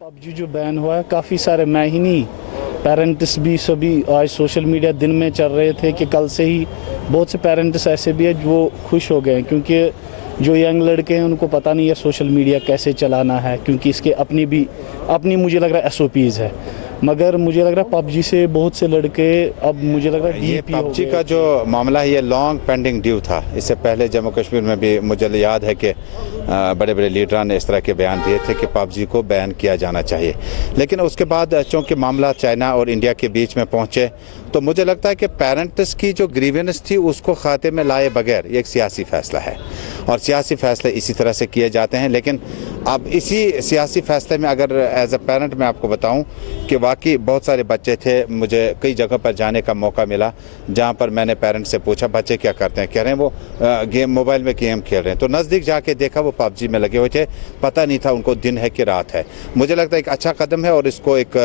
PUBG जो ban हुआ है, काफ़ी सारे, मैं ही नहीं, पेरेंट्स भी सभी आज सोशल मीडिया दिन में चल रहे थे कि कल से ही बहुत से पेरेंट्स ऐसे भी हैं जो खुश हो गए हैं, क्योंकि जो यंग लड़के हैं उनको पता नहीं है सोशल मीडिया कैसे चलाना है, क्योंकि इसके अपनी मुझे लग रहा है SOPs है। मगर मुझे लग रहा है पबजी से बहुत से लड़के अब मुझे लग रहा है ये DP हो पबजी गए। का जो मामला है ये लॉन्ग पेंडिंग ड्यू था। इससे पहले जम्मू कश्मीर में भी मुझे याद है कि बड़े बड़े लीडरां ने इस तरह के बयान दिए थे कि पबजी को बैन किया जाना चाहिए, लेकिन उसके बाद चूँकि मामला चाइना और इंडिया के बीच में पहुँचे तो मुझे लगता है कि पेरेंट्स की जो ग्रीवेंस थी उसको खाते में लाए बगैर ये एक सियासी फैसला है और सियासी फैसले इसी तरह से किए जाते हैं। लेकिन अब इसी सियासी फैसले में अगर एज अ पेरेंट मैं आपको बताऊं कि वाकई बहुत सारे बच्चे थे, मुझे कई जगह पर जाने का मौका मिला जहां पर मैंने पेरेंट्स से पूछा बच्चे क्या करते हैं, कह रहे हैं वो गेम मोबाइल में गेम खेल रहे हैं। तो नज़दीक जाके देखा वो पबजी में लगे हुए थे, पता नहीं था उनको दिन है कि रात है। मुझे लगता है एक अच्छा कदम है और इसको एक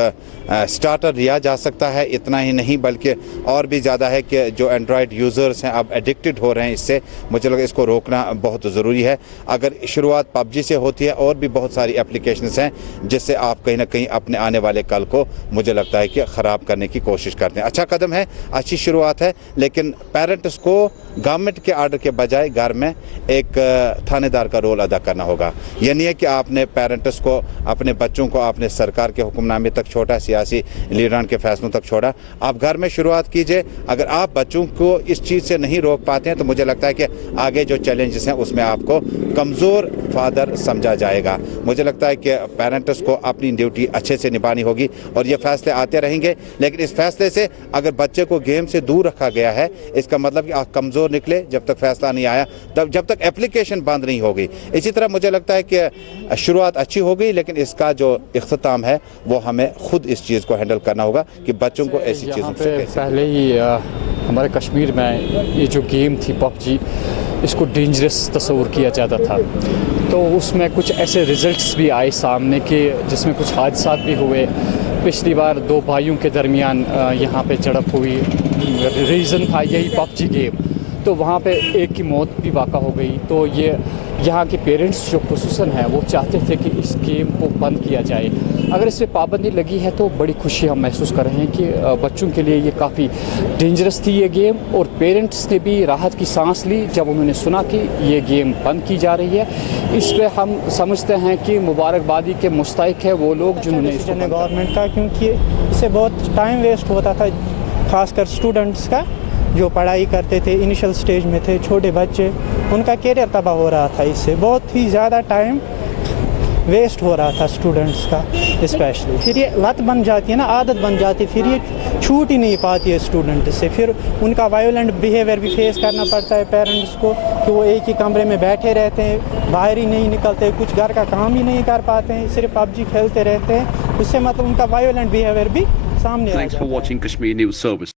स्टार्टर लिया जा सकता है। इतना ही नहीं बल्कि और भी ज़्यादा है कि जो एंड्रॉयड यूज़र्स हैं अब एडिक्टेड हो रहे हैं इससे, मुझे लगता है इसको रोकना बहुत ज़रूरी है। अगर शुरुआत पबजी से होती है और भी बहुत सारी एप्लीकेशंस हैं जिससे आप कहीं ना कहीं अपने आने वाले कल को मुझे लगता है कि ख़राब करने की कोशिश करते हैं। अच्छा कदम है, अच्छी शुरुआत है, लेकिन पेरेंट्स को गवर्नमेंट के आर्डर के बजाय घर में एक थानेदार का रोल अदा करना होगा। ये नहीं है कि आपने पेरेंट्स को, अपने बच्चों को आपने सरकार के हुक्मनामे तक छोड़ा, सियासी लीडरान के फैसलों तक छोड़ा। आप घर में शुरुआत कीजिए। अगर आप बच्चों को इस चीज़ से नहीं रोक पाते हैं तो मुझे लगता है कि आगे जो चैलेंजेस हैं उसमें आपको कमज़ोर फादर समझा जाएगा। मुझे लगता है कि पेरेंट्स को अपनी ड्यूटी अच्छे से निभानी होगी और ये फैसले आते रहेंगे। लेकिन इस फैसले से अगर बच्चे को गेम से दूर रखा गया है, इसका मतलब कि आप कमज़ोर निकले जब तक फैसला नहीं आया, तब जब तक एप्लीकेशन बंद नहीं होगी। इसी तरह मुझे लगता है कि शुरुआत अच्छी हो गई, लेकिन इसका जो इख्तिताम है वो हमें खुद इस चीज़ को हैंडल करना होगा कि बच्चों को ऐसी चीज़ों से कैसे। पहले ही हमारे कश्मीर में ये जो गेम थी पबजी, इसको डेंजरस तस्वूर किया जाता था, तो उसमें कुछ ऐसे रिजल्ट्स भी आए सामने कि जिसमें कुछ हादसात भी हुए। पिछली बार 2 भाइयों के दरमियान यहाँ पे झड़प हुई, रीज़न था यही पबजी गेम, तो वहाँ पे एक की मौत भी वाक़ा हो गई। तो ये यहाँ के पेरेंट्स जो खुसूसन हैं वो चाहते थे कि इस गेम को बंद किया जाए। अगर इस पर पाबंदी लगी है तो बड़ी खुशी हम महसूस कर रहे हैं कि बच्चों के लिए ये काफ़ी डेंजरस थी ये गेम, और पेरेंट्स ने भी राहत की सांस ली जब उन्होंने सुना कि ये गेम बंद की जा रही है। इस पर हम समझते हैं कि मुबारकबादी के मुस्तहिक है वो लोग जिन्होंने गवर्नमेंट का, क्योंकि इससे बहुत टाइम वेस्ट होता था, खासकर स्टूडेंट्स का जो पढ़ाई करते थे, इनिशियल स्टेज में थे, छोटे बच्चे, उनका करियर तबाह हो रहा था। इससे बहुत ही ज़्यादा टाइम वेस्ट हो रहा था स्टूडेंट्स का स्पेशली। फिर ये लत बन जाती है ना, आदत बन जाती है, फिर ये छूट ही नहीं पाती है स्टूडेंट से। फिर उनका वायोलेंट बिहेवियर भी फेस करना पड़ता है पेरेंट्स को कि वो एक ही कमरे में बैठे रहते हैं, बाहर ही नहीं निकलते, कुछ घर का काम ही नहीं कर पाते हैं, सिर्फ पबजी खेलते रहते हैं। उससे मतलब उनका वायोलेंट बिहेवियर भी सामने आ जाता है। Thanks for watching Kashmir News Service.